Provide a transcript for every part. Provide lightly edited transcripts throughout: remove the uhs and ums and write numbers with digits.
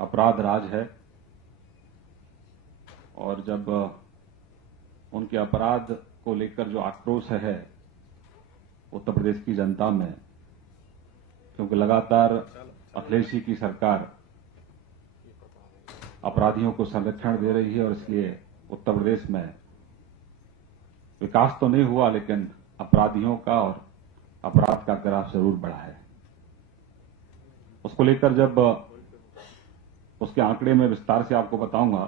अपराध राज है और जब उनके अपराध को लेकर जो आक्रोश है उत्तर प्रदेश की जनता में, क्योंकि लगातार अखिलेश जी की सरकार अपराधियों को संरक्षण दे रही है और इसलिए उत्तर प्रदेश में विकास तो नहीं हुआ लेकिन अपराधियों का और अपराध का ग्राफ जरूर बढ़ा है। उसको लेकर जब उसके आंकड़े में विस्तार से आपको बताऊंगा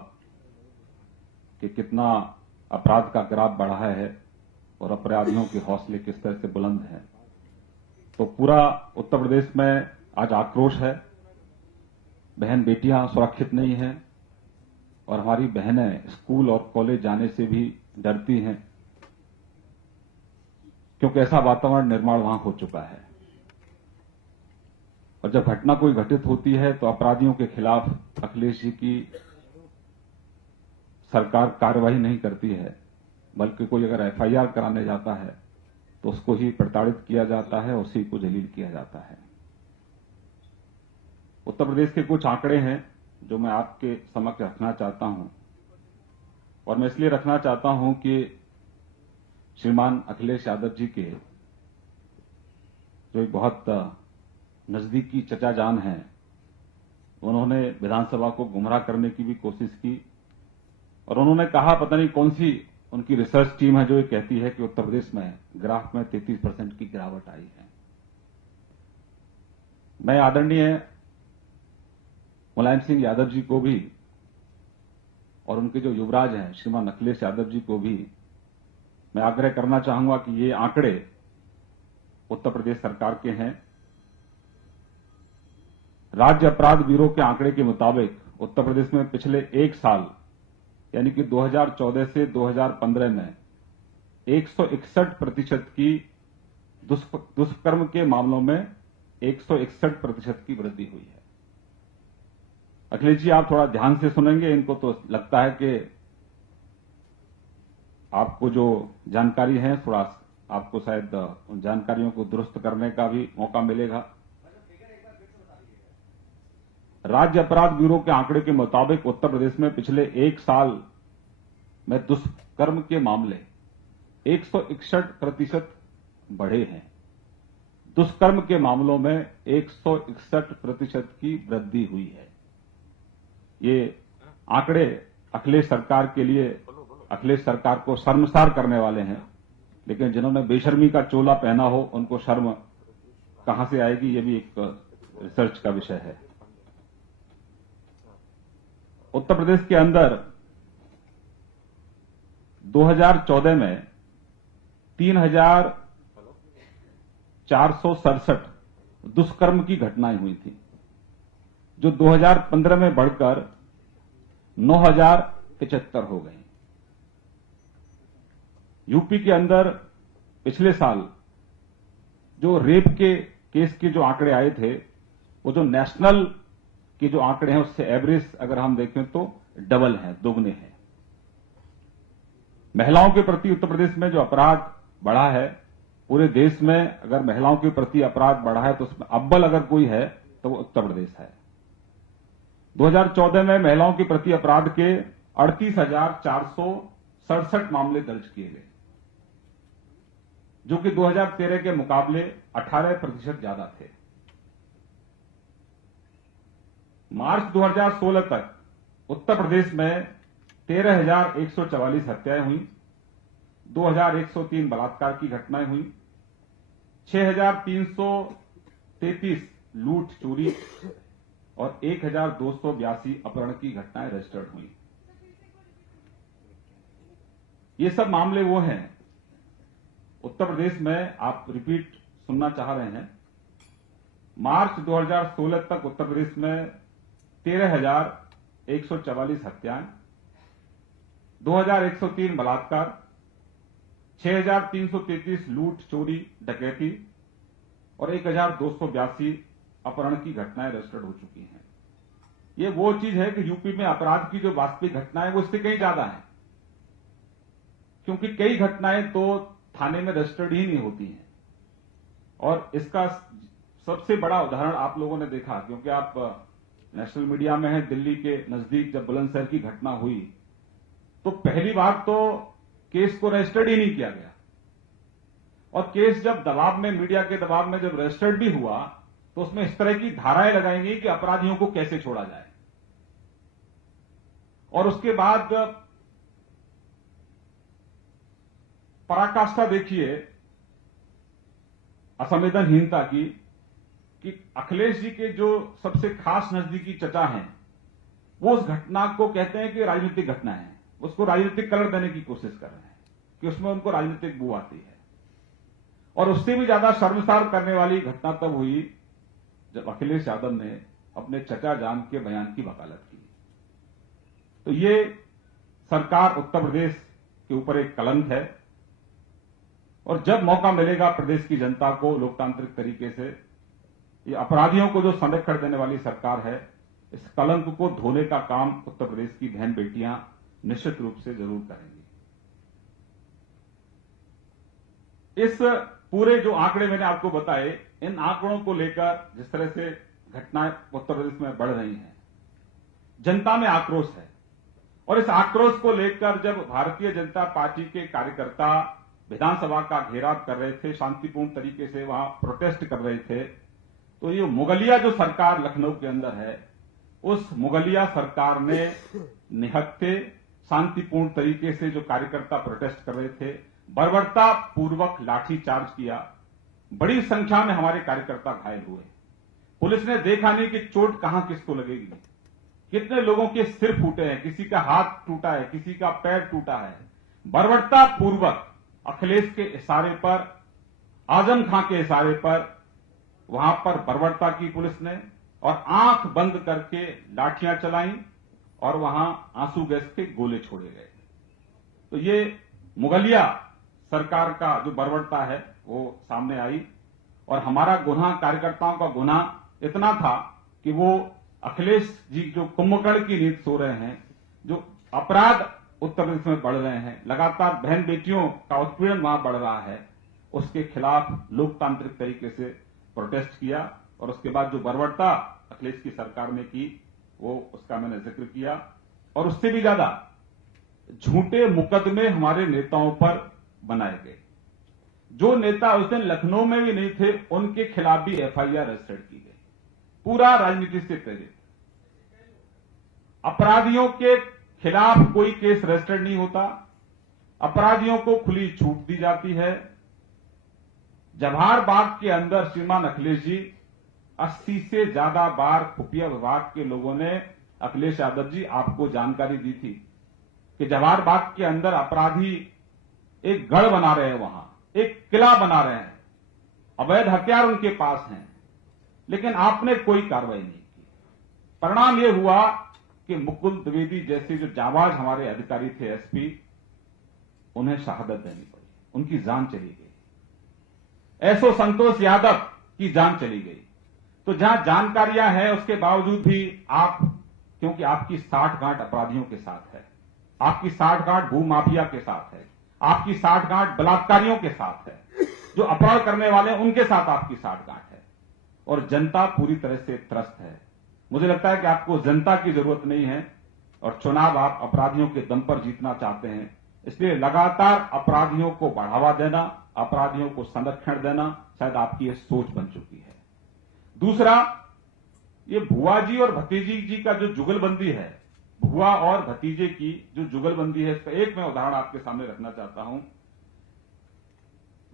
कि कितना अपराध का ग्राफ बढ़ा है और अपराधियों के हौसले किस तरह से बुलंद हैं, तो पूरा उत्तर प्रदेश में आज आक्रोश है। बहन बेटियां सुरक्षित नहीं हैं और हमारी बहनें स्कूल और कॉलेज जाने से भी डरती हैं, क्योंकि ऐसा वातावरण निर्माण वहां हो चुका है। और जब घटना कोई घटित होती है तो अपराधियों के खिलाफ अखिलेश जी की सरकार कार्रवाई नहीं करती है, बल्कि कोई अगर एफआईआर कराने जाता है तो उसको ही प्रताड़ित किया जाता है, उसी को जलील किया जाता है। उत्तर प्रदेश के कुछ आंकड़े हैं जो मैं आपके समक्ष रखना चाहता हूं, और मैं इसलिए रखना चाहता हूं कि श्रीमान अखिलेश यादव जी के जो एक बहुत नजदीकी चचा जान हैं, उन्होंने विधानसभा को गुमराह करने की भी कोशिश की और उन्होंने कहा पता नहीं कौन सी उनकी रिसर्च टीम है जो ये कहती है कि उत्तर प्रदेश में ग्राफ में 33% की गिरावट आई है। मैं आदरणीय मुलायम सिंह यादव जी को भी और उनके जो युवराज हैं श्रीमान अखिलेश यादव जी को भी मैं आग्रह करना चाहूंगा कि ये आंकड़े उत्तर प्रदेश सरकार के हैं। राज्य अपराध ब्यूरो के आंकड़े के मुताबिक उत्तर प्रदेश में पिछले एक साल यानी कि 2014 से 2015 में 161% की दुष्कर्म के मामलों में 161% की वृद्धि हुई है। अखिलेश जी आप थोड़ा ध्यान से सुनेंगे, इनको तो लगता है कि आपको जो जानकारी है थोड़ा आपको शायद उन जानकारियों को दुरुस्त करने का भी मौका मिलेगा। राज्य अपराध ब्यूरो के आंकड़े के मुताबिक उत्तर प्रदेश में पिछले एक साल में दुष्कर्म के मामले 161% बढ़े हैं। दुष्कर्म के मामलों में 161% की वृद्धि हुई है। ये आंकड़े अखिलेश सरकार के लिए, अखिलेश सरकार को शर्मसार करने वाले हैं, लेकिन जिन्होंने बेशर्मी का चोला पहना हो उनको शर्म कहां से आएगी, ये भी एक रिसर्च का विषय है। उत्तर प्रदेश के अंदर 2014 में 3,467 दुष्कर्म की घटनाएं हुई थी, जो 2015 में बढ़कर 9,075 हो गई। यूपी के अंदर पिछले साल जो रेप के केस के जो आंकड़े आए थे, वो जो नेशनल के जो आंकड़े हैं उससे एवरेज अगर हम देखें तो डबल है, दोगुने हैं। महिलाओं के प्रति उत्तर प्रदेश में जो अपराध बढ़ा है, पूरे देश में अगर महिलाओं के प्रति अपराध बढ़ा है तो उसमें अव्वल अगर कोई है तो वो उत्तर प्रदेश है। 2014 में महिलाओं के प्रति अपराध के 38,467 मामले दर्ज किए गए, जो कि 2013 के मुकाबले 18% ज्यादा थे। मार्च 2016 तक उत्तर प्रदेश में 13,144 हत्याएं हुई, 2,103 बलात्कार की घटनाएं हुई, 6,333 लूट चोरी और 1,282 अपहरण की घटनाएं रजिस्टर्ड हुई। ये सब मामले वो हैं उत्तर प्रदेश में, आप रिपीट सुनना चाह रहे हैं। मार्च 2016 तक उत्तर प्रदेश में 13,144 हत्याएं, 2,103 बलात्कार, 6,333 लूट चोरी डकैती और 1,282 अपहरण की घटनाएं रजिस्टर्ड हो चुकी हैं। ये वो चीज है कि यूपी में अपराध की जो वास्तविक घटनाएं वो इससे कहीं ज्यादा है, क्योंकि कई घटनाएं तो थाने में रजिस्टर्ड ही नहीं होती हैं। और इसका सबसे बड़ा उदाहरण आप लोगों ने देखा, क्योंकि आप नेशनल मीडिया में है, दिल्ली के नजदीक जब बुलंदशहर की घटना हुई तो पहली बात तो केस को रजिस्टर्ड ही नहीं किया गया, और केस जब दबाव में, मीडिया के दबाव में जब रजिस्टर्ड भी हुआ तो उसमें इस तरह की धाराएं लगाई गई कि अपराधियों को कैसे छोड़ा जाए। और उसके बाद पराकाष्ठा देखिए असंवेदनहीनता की, कि अखिलेश जी के जो सबसे खास नजदीकी चचा हैं वो उस घटना को कहते हैं कि राजनीतिक घटना है, उसको राजनीतिक कलर देने की कोशिश कर रहे हैं कि उसमें उनको राजनीतिक बू आती है। और उससे भी ज्यादा शर्मसार करने वाली घटना तब हुई जब अखिलेश यादव ने अपने चचा जान के बयान की वकालत की। तो ये सरकार उत्तर प्रदेश के ऊपर एक कलंक है, और जब मौका मिलेगा प्रदेश की जनता को लोकतांत्रिक तरीके से, ये अपराधियों को जो संरक्षण देने वाली सरकार है, इस कलंक को धोने का काम उत्तर प्रदेश की बहन बेटियां निश्चित रूप से जरूर करेंगी। इस पूरे जो आंकड़े मैंने आपको बताए, इन आंकड़ों को लेकर जिस तरह से घटनाएं उत्तर प्रदेश में बढ़ रही हैं, जनता में आक्रोश है। और इस आक्रोश को लेकर जब भारतीय जनता पार्टी के कार्यकर्ता विधानसभा का घेराव कर रहे थे, शांतिपूर्ण तरीके से वहां प्रोटेस्ट कर रहे थे, तो ये मुगलिया जो सरकार लखनऊ के अंदर है, उस मुगलिया सरकार ने निहत्थे शांतिपूर्ण तरीके से जो कार्यकर्ता प्रोटेस्ट कर रहे थे, बर्बरता पूर्वक लाठीचार्ज किया। बड़ी संख्या में हमारे कार्यकर्ता घायल हुए। पुलिस ने देखा नहीं कि चोट कहां किसको लगेगी, कितने लोगों के सिर फूटे हैं, किसी का हाथ टूटा है, किसी का पैर टूटा है। बर्बरता पूर्वक अखिलेश के इशारे पर, आजम खां के इशारे पर वहां पर बर्बरता की पुलिस ने, और आंख बंद करके लाठियां चलाई और वहां आंसू गैस के गोले छोड़े गए। तो ये मुगलिया सरकार का जो बर्बरता है वो सामने आई। और हमारा गुनाह, कार्यकर्ताओं का गुनाह इतना था कि वो अखिलेश जी जो कुंभकर्ण की नींद सो रहे हैं, जो अपराध उत्तर प्रदेश में बढ़ रहे हैं, लगातार बहन बेटियों का उत्पीड़न वहां बढ़ रहा है, उसके खिलाफ लोकतांत्रिक तरीके से प्रोटेस्ट किया। और उसके बाद जो बर्बरता अखिलेश की सरकार ने की, वो उसका मैंने जिक्र किया। और उससे भी ज्यादा झूठे मुकदमे हमारे नेताओं पर बनाए गए। जो नेता उस दिन लखनऊ में भी नहीं थे, उनके खिलाफ भी एफआईआर रजिस्टर्ड की गई, पूरा राजनीति से प्रेरित। अपराधियों के खिलाफ कोई केस रजिस्टर्ड नहीं होता, अपराधियों को खुली छूट दी जाती है। जवाहर बाग के अंदर श्रीमान अखिलेश जी 80 से ज्यादा बार खुफिया विभाग के लोगों ने, अखिलेश यादव जी, आपको जानकारी दी थी कि जवाहर बाग के अंदर अपराधी एक गढ़ बना रहे हैं, वहां एक किला बना रहे हैं, अवैध हथियार उनके पास हैं, लेकिन आपने कोई कार्रवाई नहीं की। परिणाम यह हुआ कि मुकुल द्विवेदी जैसे जो जाबाज हमारे अधिकारी थे, एसपी, उन्हें शहादत देनी पड़ी, उनकी जान चली गई। एसओ संतोष यादव की जान चली गई। तो जहां जानकारियां हैं उसके बावजूद भी आप, क्योंकि आपकी साठगांठ अपराधियों के साथ है, आपकी साठगांठ भूमाफिया के साथ है, आपकी साठगांठ बलात्कारियों के साथ है, जो अपराध करने वाले हैं उनके साथ आपकी साठगांठ है, और जनता पूरी तरह से त्रस्त है। मुझे लगता है कि आपको जनता की जरूरत नहीं है, और चुनाव आप अपराधियों के दम पर जीतना चाहते हैं। इसलिए लगातार अपराधियों को बढ़ावा देना, अपराधियों को संरक्षण देना शायद आपकी यह सोच बन चुकी है। दूसरा, ये भुआ जी और भतीजी जी का जो जुगलबंदी है, भुआ और भतीजे की जो जुगलबंदी है, इसका एक मैं उदाहरण आपके सामने रखना चाहता हूं।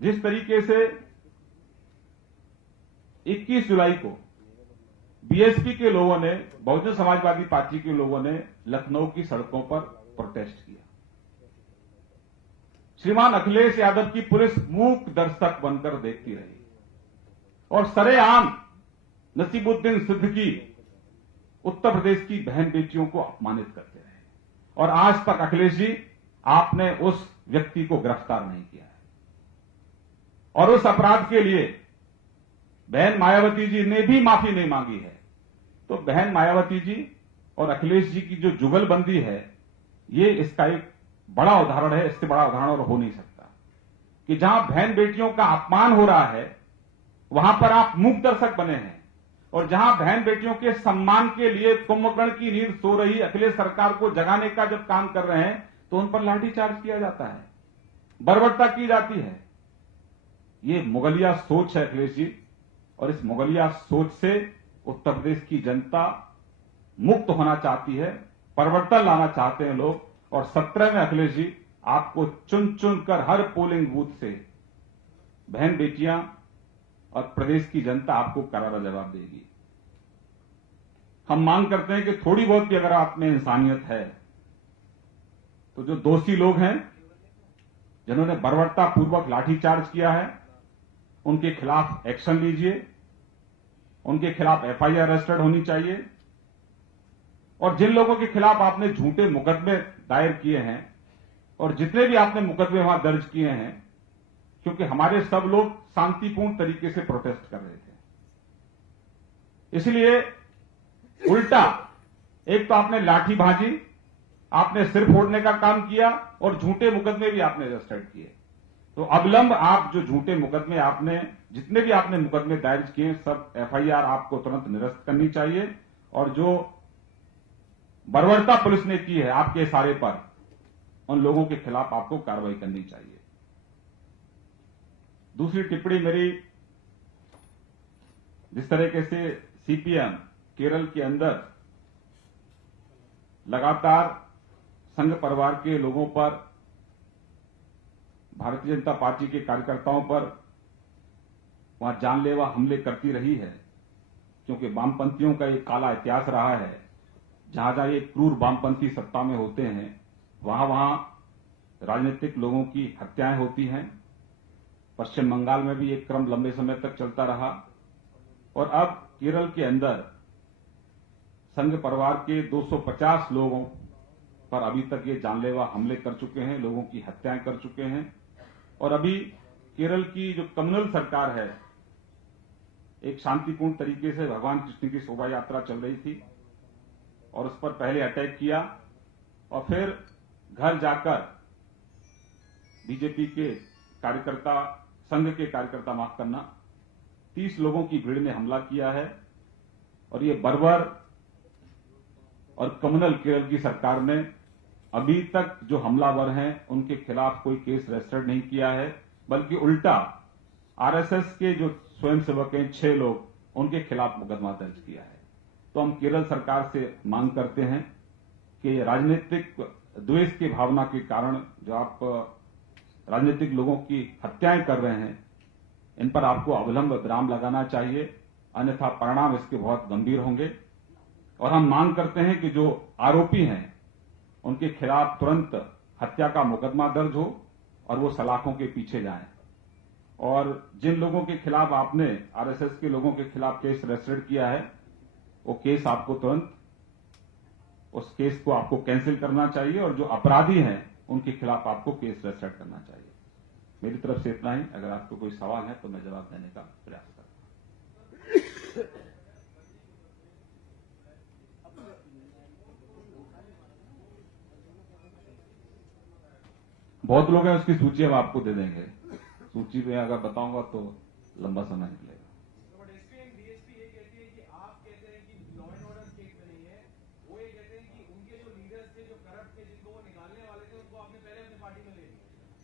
जिस तरीके से 21 जुलाई को बीएसपी के लोगों ने, बहुजन समाजवादी पार्टी के लोगों ने लखनऊ की सड़कों पर प्रोटेस्ट किया, श्रीमान अखिलेश यादव की पुलिस मूक दर्शक बनकर देखती रही और सरेआम नसीबुद्दीन सिद्दीकी उत्तर प्रदेश की बहन बेटियों को अपमानित करते रहे, और आज तक अखिलेश जी आपने उस व्यक्ति को गिरफ्तार नहीं किया है। और उस अपराध के लिए बहन मायावती जी ने भी माफी नहीं मांगी है। तो बहन मायावती जी और अखिलेश जी की जो जुगलबंदी है, ये इसका एक बड़ा उदाहरण है। इससे बड़ा उदाहरण और हो नहीं सकता कि जहां बहन बेटियों का अपमान हो रहा है, वहां पर आप मूक दर्शक बने हैं, और जहां बहन बेटियों के सम्मान के लिए कुंभकर्ण की नींद सो रही अखिलेश सरकार को जगाने का जब काम कर रहे हैं तो उन पर लाठीचार्ज किया जाता है, बर्बरता की जाती है। ये मुगलिया सोच है अखिलेश जी, और इस मुगलिया सोच से उत्तर प्रदेश की जनता मुक्त होना चाहती है, परिवर्तन लाना चाहते हैं लोग। और 17 में अखिलेश जी आपको चुन चुन कर हर पोलिंग बूथ से बहन बेटियां और प्रदेश की जनता आपको करारा जवाब देगी। हम मांग करते हैं कि थोड़ी बहुत भी अगर आप में इंसानियत है तो जो दोषी लोग हैं जिन्होंने बर्बरता पूर्वक लाठीचार्ज किया है उनके खिलाफ एक्शन लीजिए, उनके खिलाफ एफआईआर रजिस्टर्ड होनी चाहिए। और जिन लोगों के खिलाफ आपने झूठे मुकदमे दायर किए हैं और जितने भी आपने मुकदमे वहां दर्ज किए हैं, क्योंकि हमारे सब लोग शांतिपूर्ण तरीके से प्रोटेस्ट कर रहे थे, इसलिए उल्टा एक तो आपने लाठीबाजी, आपने सिर फोड़ने का काम किया और झूठे मुकदमे भी आपने रजिस्टर्ड किए। तो अविलंब आप जो झूठे मुकदमे आपने जितने भी आपने मुकदमे दायर किए सब एफआईआर आपको तुरंत निरस्त करनी चाहिए। और जो बर्बरता पुलिस ने की है आपके इशारे पर, उन लोगों के खिलाफ आपको कार्रवाई करनी चाहिए। दूसरी टिप्पणी मेरी, जिस तरीके से सीपीएम केरल के अंदर लगातार संघ परिवार के लोगों पर, भारतीय जनता पार्टी के कार्यकर्ताओं पर वहां जानलेवा हमले करती रही है, क्योंकि वामपंथियों का एक काला इतिहास रहा है। जहां जहां ये क्रूर वामपंथी सत्ता में होते हैं वहां वहां राजनीतिक लोगों की हत्याएं होती हैं। पश्चिम बंगाल में भी एक क्रम लंबे समय तक चलता रहा और अब केरल के अंदर संघ परिवार के 250 लोगों पर अभी तक ये जानलेवा हमले कर चुके हैं, लोगों की हत्याएं कर चुके हैं। और अभी केरल की जो कम्युनल सरकार है, एक शांतिपूर्ण तरीके से भगवान कृष्ण की शोभा यात्रा चल रही थी और उस पर पहले अटैक किया और फिर घर जाकर बीजेपी के कार्यकर्ता, संघ के कार्यकर्ता, माफ करना, 30 लोगों की भीड़ ने हमला किया है। और ये बर्बर और कम्युनल केरल की सरकार ने अभी तक जो हमलावर हैं उनके खिलाफ कोई केस रजिस्टर्ड नहीं किया है, बल्कि उल्टा आरएसएस के जो स्वयंसेवक हैं 6 लोग, उनके खिलाफ मुकदमा दर्ज किया है। तो हम केरल सरकार से मांग करते हैं कि राजनीतिक द्वेष की भावना के कारण जो आप राजनीतिक लोगों की हत्याएं कर रहे हैं, इन पर आपको अविलंब विराम लगाना चाहिए, अन्यथा परिणाम इसके बहुत गंभीर होंगे। और हम मांग करते हैं कि जो आरोपी हैं उनके खिलाफ तुरंत हत्या का मुकदमा दर्ज हो और वो सलाखों के पीछे जाएं। और जिन लोगों के खिलाफ आपने, आरएसएस के लोगों के खिलाफ केस रजिस्टर्ड किया है, वो केस आपको तुरंत, उस केस को आपको कैंसिल करना चाहिए और जो अपराधी हैं उनके खिलाफ आपको केस रजिस्टर्ड करना चाहिए। मेरी तरफ से इतना ही। अगर आपको कोई सवाल है तो मैं जवाब देने का प्रयास करूंगा। बहुत लोग हैं, उसकी सूची हम आपको दे देंगे। सूची में अगर बताऊंगा तो लंबा समय निकलेगा।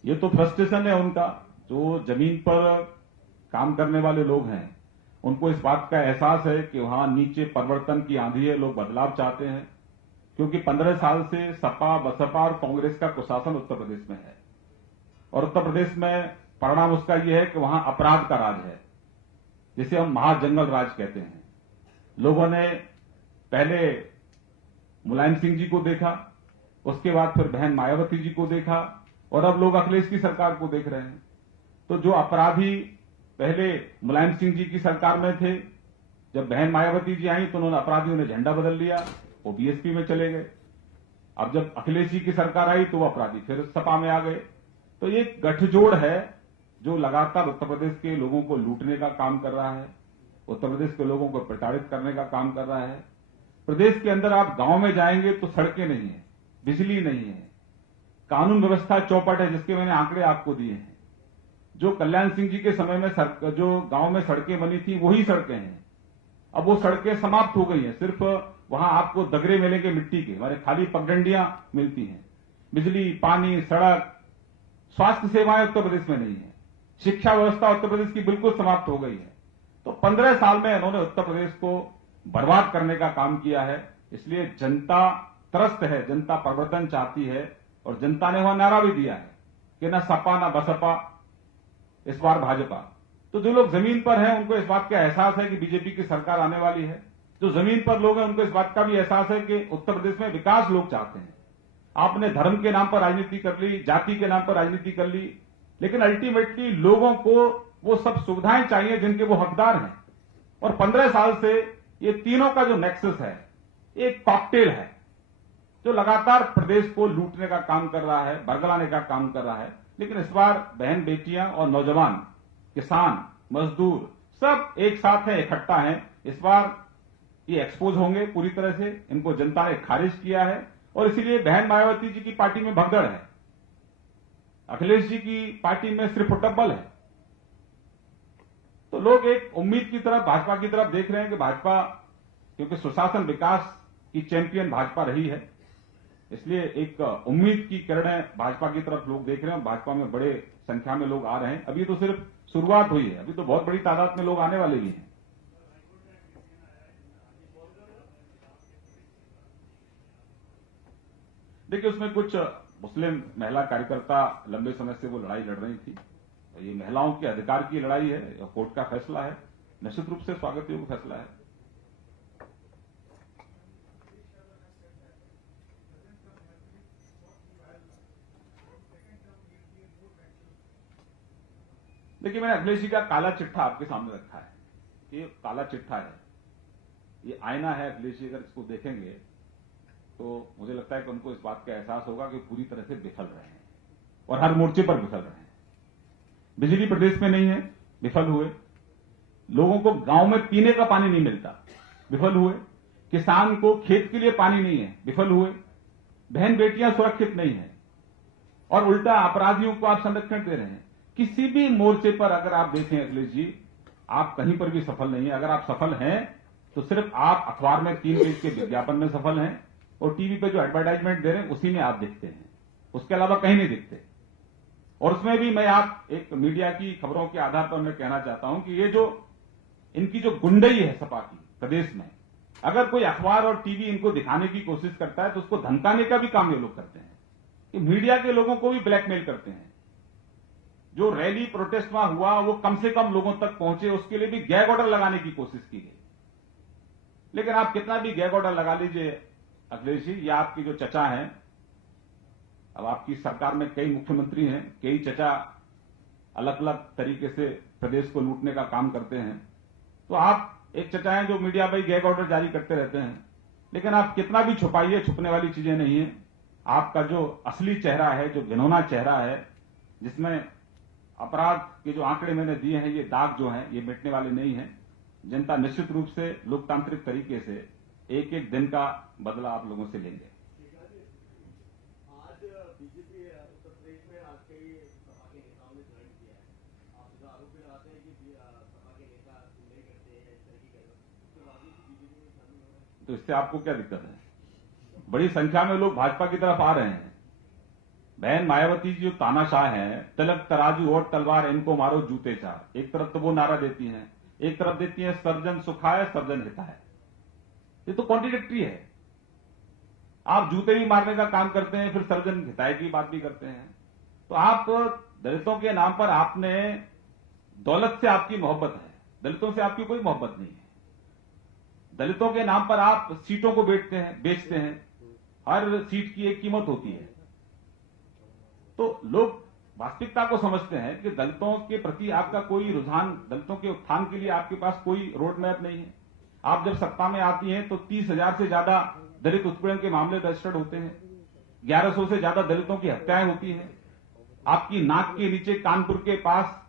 ये तो फ्रस्ट्रेशन है उनका, जो जमीन पर काम करने वाले लोग हैं उनको इस बात का एहसास है कि वहां नीचे परिवर्तन की आंधी है, लोग बदलाव चाहते हैं। क्योंकि 15 साल से सपा, बसपा और कांग्रेस का कुशासन उत्तर प्रदेश में है और उत्तर प्रदेश में परिणाम उसका यह है कि वहां अपराध का राज है, जिसे हम महाजंगल राज कहते हैं। लोगों ने पहले मुलायम सिंह जी को देखा, उसके बाद फिर बहन मायावती जी को देखा और अब लोग अखिलेश की सरकार को देख रहे हैं। तो जो अपराधी पहले मुलायम सिंह जी की सरकार में थे, जब बहन मायावती जी आई तो उन्होंने, अपराधियों ने झंडा बदल लिया, वो बीएसपी में चले गए। अब जब अखिलेश जी की सरकार आई तो वो अपराधी फिर सपा में आ गए। तो ये गठजोड़ है जो लगातार उत्तर प्रदेश के लोगों को लूटने का काम कर रहा है, उत्तर प्रदेश के लोगों को प्रताड़ित करने का काम कर रहा है। प्रदेश के अंदर आप गांव में जाएंगे तो सड़कें नहीं है, बिजली नहीं है, कानून व्यवस्था चौपट है, जिसके मैंने आंकड़े आपको दिए हैं। जो कल्याण सिंह जी के समय में जो गांव में सड़कें बनी थी वही सड़कें हैं। अब वो सड़कें समाप्त हो गई हैं, सिर्फ वहां आपको दगरे मिलेंगे मिट्टी के, हमारे खाली पगडंडियां मिलती हैं। बिजली, पानी, सड़क, स्वास्थ्य सेवाएं उत्तर प्रदेश में नहीं है। शिक्षा व्यवस्था उत्तर प्रदेश की बिल्कुल समाप्त हो गई है। तो 15 साल में इन्होंने उत्तर प्रदेश को बर्बाद करने का काम किया है। इसलिए जनता त्रस्त है, जनता परिवर्तन चाहती है और जनता ने वहां नारा भी दिया है कि न सपा न बसपा, इस बार भाजपा। तो जो लोग जमीन पर हैं उनको इस बात का एहसास है कि बीजेपी की सरकार आने वाली है। जो जमीन पर लोग हैं उनको इस बात का भी एहसास है कि उत्तर प्रदेश में विकास लोग चाहते हैं। आपने धर्म के नाम पर राजनीति कर ली, जाति के नाम पर राजनीति कर ली, लेकिन अल्टीमेटली लोगों को वो सब सुविधाएं चाहिए जिनके वो हकदार हैं। और 15 साल से ये तीनों का जो नेक्सस है, एक कॉकटेल है जो लगातार प्रदेश को लूटने का काम कर रहा है, बरगलाने का काम कर रहा है। लेकिन इस बार बहन बेटियां और नौजवान, किसान, मजदूर सब एक साथ हैं, इकट्ठा हैं। इस बार ये एक्सपोज होंगे पूरी तरह से, इनको जनता ने खारिज किया है। और इसीलिए बहन मायावती जी की पार्टी में भगदड़ है, अखिलेश जी की पार्टी में सिर्फ फुटबॉल है। तो लोग एक उम्मीद की तरफ, भाजपा की तरफ देख रहे हैं कि भाजपा, क्योंकि सुशासन विकास की चैंपियन भाजपा रही है, इसलिए एक उम्मीद की किरणें भाजपा की तरफ लोग देख रहे हैं। भाजपा में बड़े संख्या में लोग आ रहे हैं। अभी तो सिर्फ शुरुआत हुई है, अभी तो बहुत बड़ी तादाद में लोग आने वाले भी हैं। देखिए, उसमें कुछ मुस्लिम महिला कार्यकर्ता लंबे समय से वो लड़ाई लड़ रही थी। ये महिलाओं के अधिकार की लड़ाई है, कोर्ट का फैसला है, निश्चित रूप से स्वागत योग्य फैसला है। देखिए, मैंने अखिलेश जी का काला चिट्ठा आपके सामने रखा है। ये काला चिट्ठा है, ये आईना है अखिलेश जी। अगर इसको देखेंगे तो मुझे लगता है कि उनको इस बात का एहसास होगा कि पूरी तरह से विफल रहे हैं और हर मोर्चे पर विफल रहे हैं। बिजली प्रदेश में नहीं है, विफल हुए। लोगों को गांव में पीने का पानी नहीं मिलता, विफल हुए। किसान को खेत के लिए पानी नहीं है, विफल हुए। बहन बेटियां सुरक्षित नहीं है और उल्टा अपराधियों को आप संरक्षण दे रहे हैं। किसी भी मोर्चे पर अगर आप देखें अखिलेश जी, आप कहीं पर भी सफल नहीं है। अगर आप सफल हैं तो सिर्फ आप अखबार में 3 पेज के विज्ञापन में सफल हैं और टीवी पे जो एडवर्टाइजमेंट दे रहे हैं उसी में आप दिखते हैं, उसके अलावा कहीं नहीं दिखते। और उसमें भी मैं आप एक मीडिया की खबरों के आधार पर मैं कहना चाहता हूं कि ये जो इनकी जो गुंडई है सपा की प्रदेश में, अगर कोई अखबार और टीवी इनको दिखाने की कोशिश करता है तो उसको धमकाने का भी काम ये लोग करते हैं कि मीडिया के लोगों को भी ब्लैकमेल करते हैं। जो रैली प्रोटेस्ट वहां हुआ वो कम से कम लोगों तक पहुंचे, उसके लिए भी गैग ऑर्डर लगाने की कोशिश की गई। लेकिन आप कितना भी गैग ऑर्डर लगा लीजिए अखिलेश जी, ये आपकी जो चचा हैं, अब आपकी सरकार में कई मुख्यमंत्री हैं, कई चचा अलग अलग तरीके से प्रदेश को लूटने का काम करते हैं। तो आप एक चचा हैं जो मीडिया पर गैग ऑर्डर जारी करते रहते हैं। लेकिन आप कितना भी छुपाइए, छुपने वाली चीजें नहीं है। आपका जो असली चेहरा है, जो घिनौना चेहरा है, जिसमें अपराध के जो आंकड़े मैंने दिए हैं, ये दाग जो हैं, ये मिटने वाले नहीं हैं। जनता निश्चित रूप से लोकतांत्रिक तरीके से एक एक दिन का बदला आप लोगों से लेंगे। आज बीजेपी उत्तर प्रदेश में आज कई सपा के नेताओं ने ज्वाइन किया है। आप इसका आरोप भी लगाते हैं कि सपा के नेता नहीं करते हैं, इस तरह की उसके बाद बीजेपी में शामिल हो रहे हैं। तो इससे आपको क्या दिक्कत है? बड़ी संख्या में लोग भाजपा की तरफ आ रहे हैं। बहन मायावती जी जो तानाशाह हैं, तिलक तराजू और तलवार इनको मारो जूते चार, एक तरफ तो वो नारा देती हैं, एक तरफ देती है सर्जन सुखाय सर्जन हिताय। ये तो कॉन्ट्रडिक्टरी है। आप जूते भी मारने का काम करते हैं, फिर सर्जन हिताय की बात भी करते हैं। तो आप दलितों के नाम पर, आपने दौलत से आपकी मोहब्बत है, दलितों से आपकी कोई मोहब्बत नहीं है। दलितों के नाम पर आप सीटों को बेचते हैं। हर सीट की एक कीमत होती है। तो लोग वास्तविकता को समझते हैं कि दलितों के प्रति आपका कोई रुझान, दलितों के उत्थान के लिए आपके पास कोई रोड मैप नहीं है। आप जब सत्ता में आती हैं तो 30,000 से ज्यादा दलित उत्पीड़न के मामले रजिस्टर्ड होते हैं, 1100 से ज्यादा दलितों की हत्याएं होती हैं। आपकी नाक के नीचे कानपुर के पास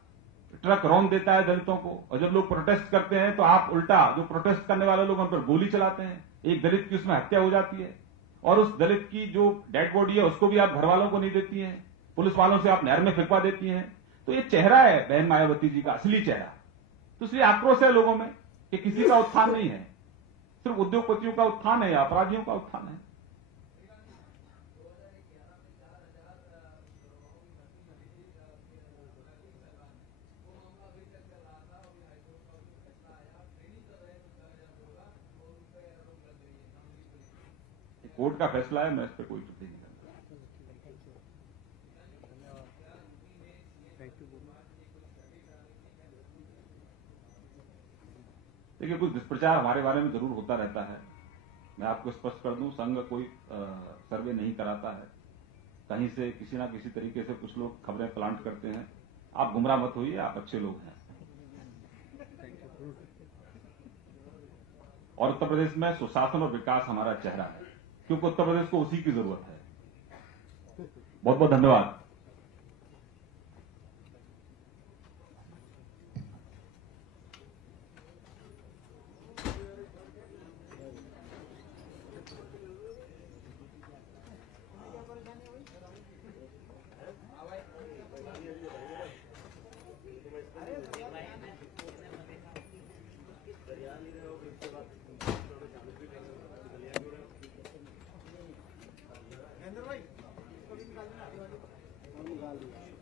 ट्रक रौंद देता है दलितों को, और जब लोग प्रोटेस्ट करते हैं तो आप उल्टा जो प्रोटेस्ट करने वाले लोग उन पर गोली चलाते हैं। एक दलित की उसमें हत्या हो जाती है और उस दलित की जो डेड बॉडी है उसको भी आप घर वालों को नहीं देती हैं, पुलिस वालों से आप नहर में फेंकवा देती हैं। तो ये चेहरा है बहन मायावती जी का, असली चेहरा। तो इसलिए आक्रोश है लोगों में कि किसी का उत्थान नहीं है, सिर्फ उद्योगपतियों का उत्थान है या अपराधियों का उत्थान है। कोर्ट का फैसला है, मैं इस पर कोई टिप्पणी नहीं करूंगा। देखिए, कुछ दुष्प्रचार हमारे बारे में जरूर होता रहता है। मैं आपको स्पष्ट कर दूं, संघ कोई सर्वे नहीं कराता है। कहीं से किसी ना किसी तरीके से कुछ लोग खबरें प्लांट करते हैं। आप गुमराह मत होइए, आप अच्छे लोग हैं। और उत्तर प्रदेश में सुशासन और विकास हमारा चेहरा है, क्योंकि उत्तर प्रदेश को उसी की जरूरत है। बहुत बहुत धन्यवाद। महेंद्र भाई इसको भी निकाल देना।